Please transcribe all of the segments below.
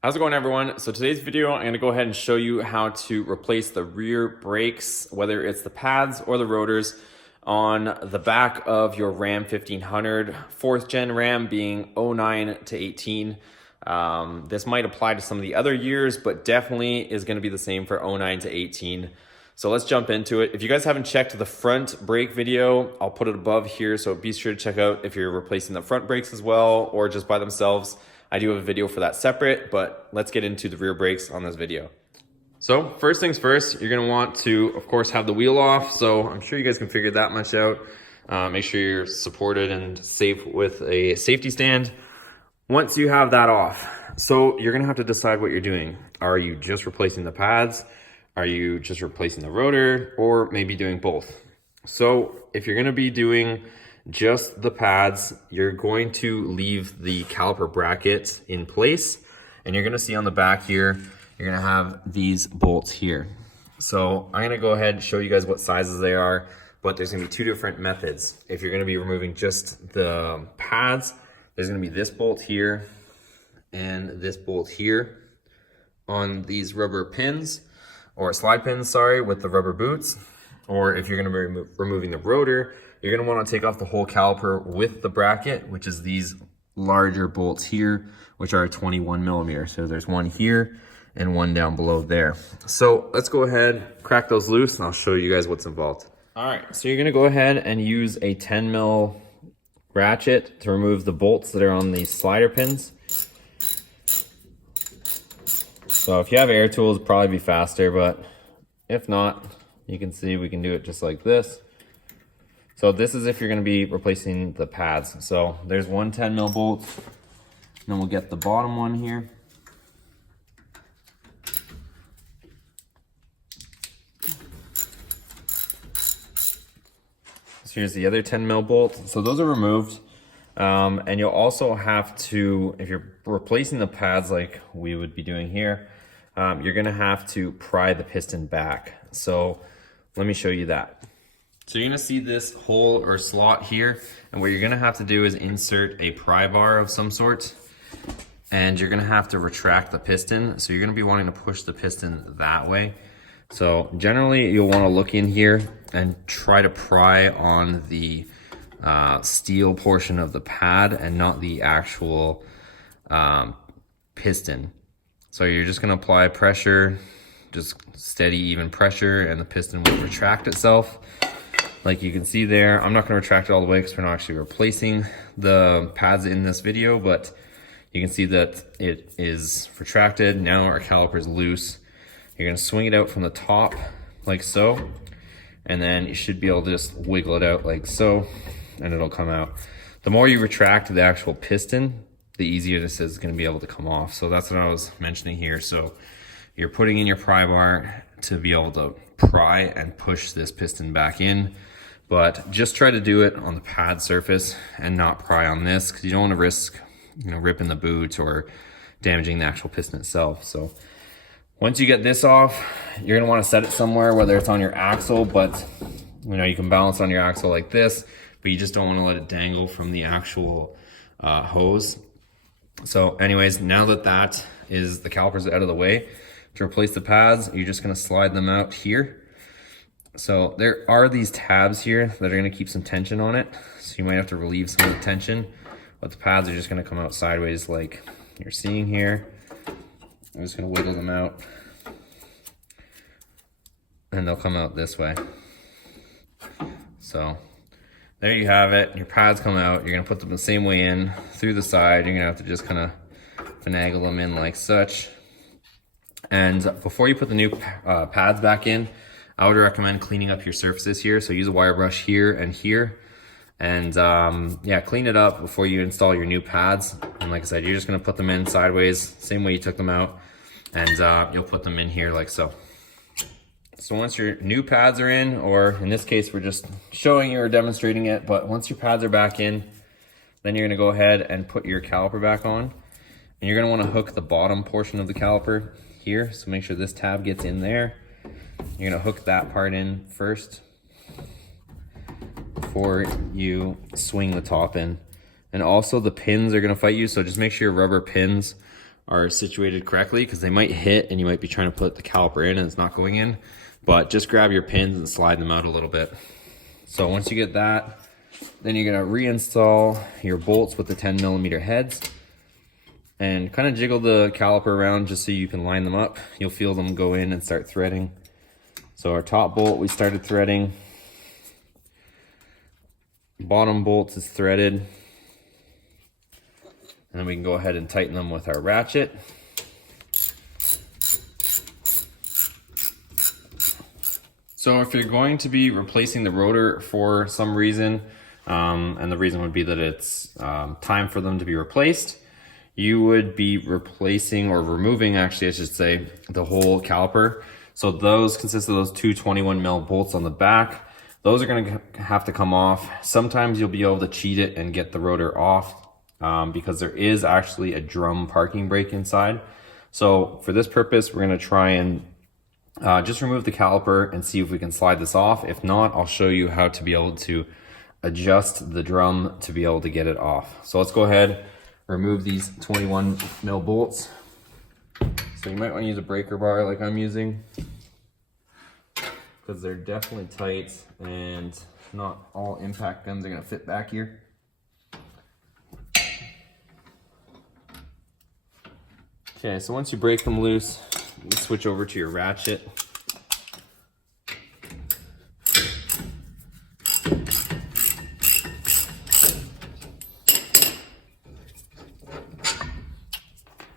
How's it going, everyone? So today's video, I'm gonna go ahead and show you how to replace the rear brakes, whether it's the pads or the rotors, on the back of your Ram 1500, 4th gen Ram being 09 to 18. This might apply to some of the other years, but definitely is gonna be the same for 09 to 18. So let's jump into it. If you guys haven't checked the front brake video, I'll put it above here, so be sure to check out if you're replacing the front brakes as well or just by themselves. I do have a video for that separate, but let's get into the rear brakes on this video. So first things first, you're gonna want to, of course, have the wheel off. So I'm sure you guys can figure that much out. Make sure you're supported and safe with a safety stand. Once you have that off, so you're gonna have to decide what you're doing. Are you just replacing the pads? Are you just replacing the rotor? Or maybe doing both? So if you're gonna be doing just the pads, you're going to leave the caliper bracket in place, and you're gonna see on the back here, you're gonna have these bolts here. So I'm gonna go ahead and show you guys what sizes they are, but there's gonna be two different methods. If you're gonna be removing just the pads, there's gonna be this bolt here and this bolt here on these rubber pins, or slide pins, sorry, with the rubber boots. Or if you're gonna be removing the rotor, you're gonna wanna take off the whole caliper with the bracket, which is these larger bolts here, which are 21 millimeter. So there's one here and one down below there. So let's go ahead, crack those loose, and I'll show you guys what's involved. All right, so you're gonna go ahead and use a 10 mil ratchet to remove the bolts that are on these slider pins. So if you have air tools, it'd probably be faster, but if not, you can see we can do it just like this. So this is if you're gonna be replacing the pads. So there's one 10 mil bolt, then we'll get the bottom one here. So here's the other 10 mil bolt. So those are removed. And you'll also have to, if you're replacing the pads like we would be doing here, you're gonna have to pry the piston back. So let me show you that. So you're gonna see this hole or slot here, and what you're gonna have to do is insert a pry bar of some sort, and you're gonna have to retract the piston. So you're gonna be wanting to push the piston that way. So generally you'll wanna look in here and try to pry on the steel portion of the pad and not the actual piston. So you're just gonna apply pressure, just steady, even pressure, and the piston will retract itself. Like you can see there, I'm not gonna retract it all the way because we're not actually replacing the pads in this video, but you can see that it is retracted. Now our caliper is loose. You're gonna swing it out from the top like so, and then you should be able to just wiggle it out like so, and it'll come out. The more you retract the actual piston, the easier this is gonna be able to come off. So that's what I was mentioning here. So you're putting in your pry bar to be able to pry and push this piston back in, but just try to do it on the pad surface and not pry on this, because you don't want to risk, ripping the boot or damaging the actual piston itself. So once you get this off, you're gonna want to set it somewhere, whether it's on your axle, but you can balance on your axle like this, but you just don't want to let it dangle from the actual hose. So anyways, now that the calipers out of the way, to replace the pads, you're just gonna slide them out here. So there are these tabs here that are gonna keep some tension on it. So you might have to relieve some of the tension, but the pads are just gonna come out sideways like you're seeing here. I'm just gonna wiggle them out, and they'll come out this way. So there you have it. Your pads come out. You're gonna put them the same way in through the side. You're gonna have to just kind of finagle them in like such. And before you put the new pads back in, I would recommend cleaning up your surfaces here. So use a wire brush here and here. And yeah, clean it up before you install your new pads. And like I said, you're just gonna put them in sideways, same way you took them out. And you'll put them in here like so. So once your new pads are in, or in this case, we're just showing you or demonstrating it, but once your pads are back in, then you're gonna go ahead and put your caliper back on. And you're gonna wanna hook the bottom portion of the caliper here. So make sure this tab gets in there. You're gonna hook that part in first before you swing the top in. And also the pins are gonna fight you, so just make sure your rubber pins are situated correctly, because they might hit and you might be trying to put the caliper in and it's not going in. But just grab your pins and slide them out a little bit. So once you get that, then you're gonna reinstall your bolts with the 10mm heads and kind of jiggle the caliper around just so you can line them up. You'll feel them go in and start threading. So our top bolt, we started threading. Bottom bolt is threaded. And then we can go ahead and tighten them with our ratchet. So if you're going to be replacing the rotor for some reason, and the reason would be that it's time for them to be replaced, you would be replacing, or removing actually I should say, the whole caliper. So those consist of those two 21mm bolts on the back. Those are going to have to come off. Sometimes you'll be able to cheat it and get the rotor off because there is actually a drum parking brake inside. So for this purpose, we're going to try and just remove the caliper and see if we can slide this off. If not, I'll show you how to be able to adjust the drum to be able to get it off. So let's go ahead, remove these 21mm bolts. So you might want to use a breaker bar like I'm using, because they're definitely tight and not all impact guns are going to fit back here. Okay, so once you break them loose, you switch over to your ratchet.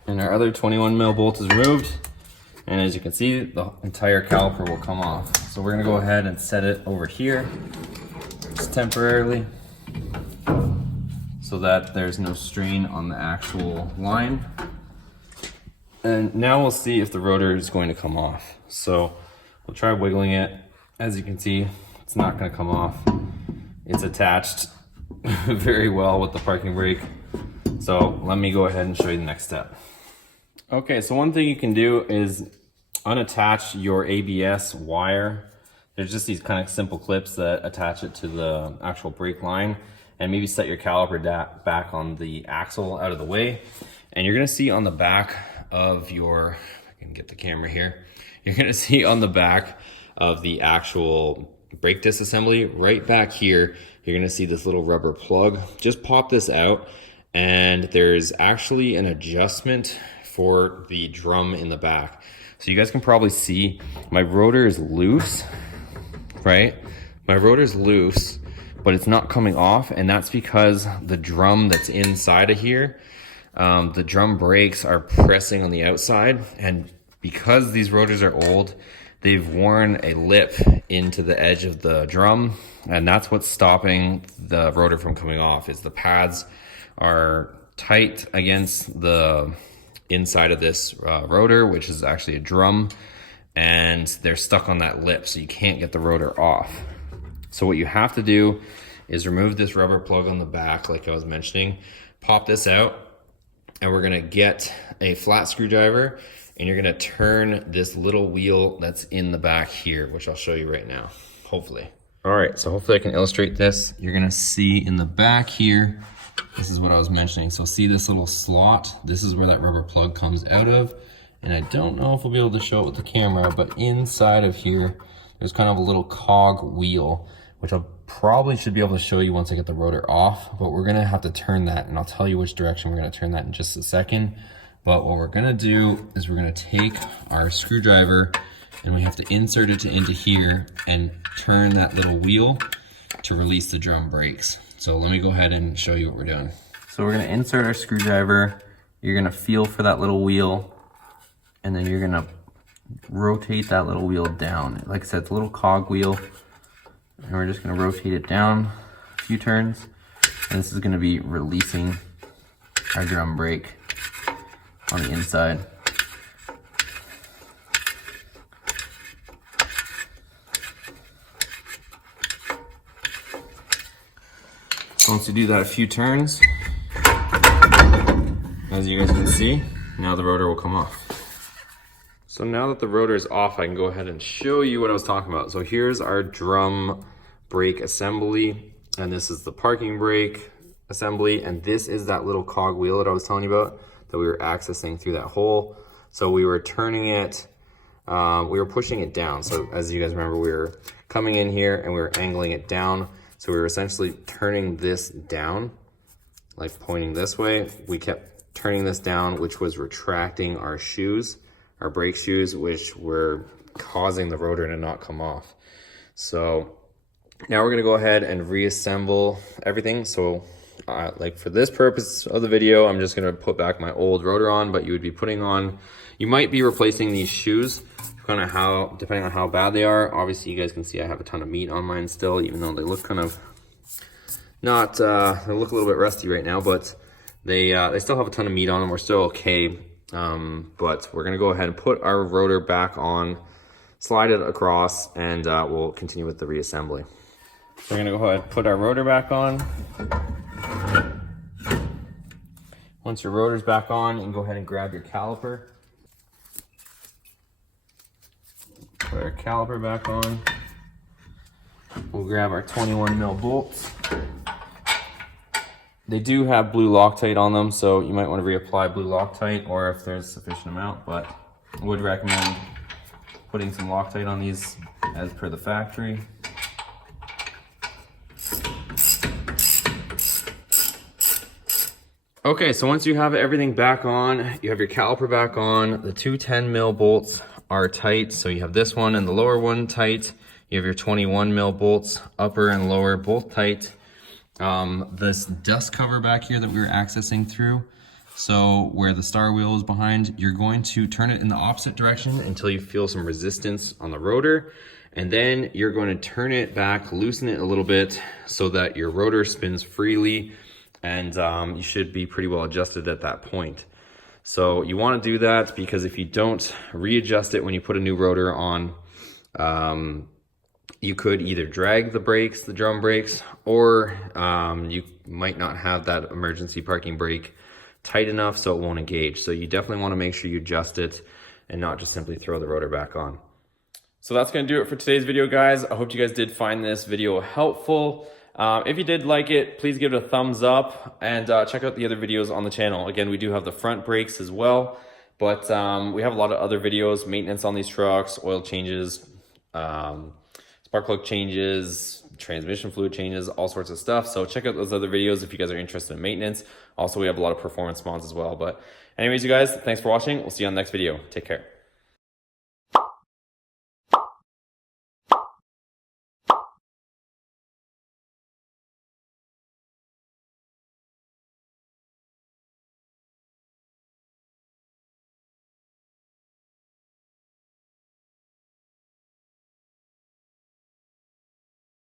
And our other 21mm bolt is removed. And as you can see, the entire caliper will come off. So we're gonna go ahead and set it over here, just temporarily, so that there's no strain on the actual line. And now we'll see if the rotor is going to come off. So we'll try wiggling it. As you can see, it's not gonna come off. It's attached very well with the parking brake. So let me go ahead and show you the next step. Okay, so one thing you can do is unattach your ABS wire. There's just these kind of simple clips that attach it to the actual brake line, and maybe set your caliper back on the axle out of the way. And you're gonna see on the back of your, if I can get the camera here, you're gonna see on the back of the actual brake disc assembly, right back here, you're gonna see this little rubber plug. Just pop this out, and there's actually an adjustment for the drum in the back. So you guys can probably see my rotor is loose, right? My rotor is loose, but it's not coming off, and that's because the drum that's inside of here, the drum brakes are pressing on the outside, and because these rotors are old, they've worn a lip into the edge of the drum, and that's what's stopping the rotor from coming off, is the pads are tight against the inside of this rotor, which is actually a drum, and they're stuck on that lip, so you can't get the rotor off. So what you have to do is remove this rubber plug on the back, like I was mentioning, pop this out, and we're gonna get a flat screwdriver, and you're gonna turn this little wheel that's in the back here, which I'll show you right now, hopefully. All right, so hopefully I can illustrate this. You're gonna see in the back here, this is what I was mentioning. So see this little slot? This is where that rubber plug comes out of. And I don't know if we'll be able to show it with the camera, but inside of here, there's kind of a little cog wheel, which I probably should be able to show you once I get the rotor off, but we're gonna have to turn that, and I'll tell you which direction we're gonna turn that in just a second. But what we're gonna do is we're gonna take our screwdriver and we have to insert it into here and turn that little wheel to release the drum brakes. So let me go ahead and show you what we're doing. So we're gonna insert our screwdriver, you're gonna feel for that little wheel, and then you're gonna rotate that little wheel down. Like I said, it's a little cog wheel, and we're just gonna rotate it down a few turns, and this is gonna be releasing our drum brake on the inside. So once you do that a few turns, as you guys can see, now the rotor will come off. So now that the rotor is off, I can go ahead and show you what I was talking about. So here's our drum brake assembly, and this is the parking brake assembly, and this is that little cog wheel that I was telling you about. that we were accessing through that hole. So we were turning it, we were pushing it down. So as you guys remember, we were coming in here and we were angling it down. So we were essentially turning this down, like pointing this way. We kept turning this down, which was retracting our shoes, our brake shoes, which were causing the rotor to not come off. So now we're gonna go ahead and reassemble everything. So like for this purpose of the video, I'm just gonna put back my old rotor on, but you would be putting on, you might be replacing these shoes depending on how bad they are. Obviously you guys can see I have a ton of meat on mine still, even though they look kind of not, they look a little bit rusty right now, but they still have a ton of meat on them. We're still okay. But we're gonna go ahead and put our rotor back on, slide it across, and we'll continue with the reassembly. We're gonna go ahead and put our rotor back on. Once your rotor's back on, you can go ahead and grab your caliper. Put our caliper back on. We'll grab our 21 mil bolts. They do have blue Loctite on them, so you might want to reapply blue Loctite, or if there's sufficient amount, but I would recommend putting some Loctite on these as per the factory. Okay, so once you have everything back on, you have your caliper back on, the two 10 mil bolts are tight, so you have this one and the lower one tight. You have your 21 mil bolts, upper and lower, both tight. This dust cover back here that we were accessing through, so where the star wheel is behind, you're going to turn it in the opposite direction until you feel some resistance on the rotor, and then you're going to turn it back, loosen it a little bit so that your rotor spins freely, and you should be pretty well adjusted at that point. So you want to do that because if you don't readjust it when you put a new rotor on, you could either drag the brakes, the drum brakes, or you might not have that emergency parking brake tight enough so it won't engage. So you definitely want to make sure you adjust it and not just simply throw the rotor back on. So that's going to do it for today's video, guys. I hope you guys did find this video helpful. If you did like it, please give it a thumbs up and check out the other videos on the channel. Again, we do have the front brakes as well, but we have a lot of other videos, maintenance on these trucks, oil changes, spark plug changes, transmission fluid changes, all sorts of stuff. So check out those other videos if you guys are interested in maintenance. Also, we have a lot of performance mods as well. But anyways, you guys, thanks for watching. We'll see you on the next video. Take care.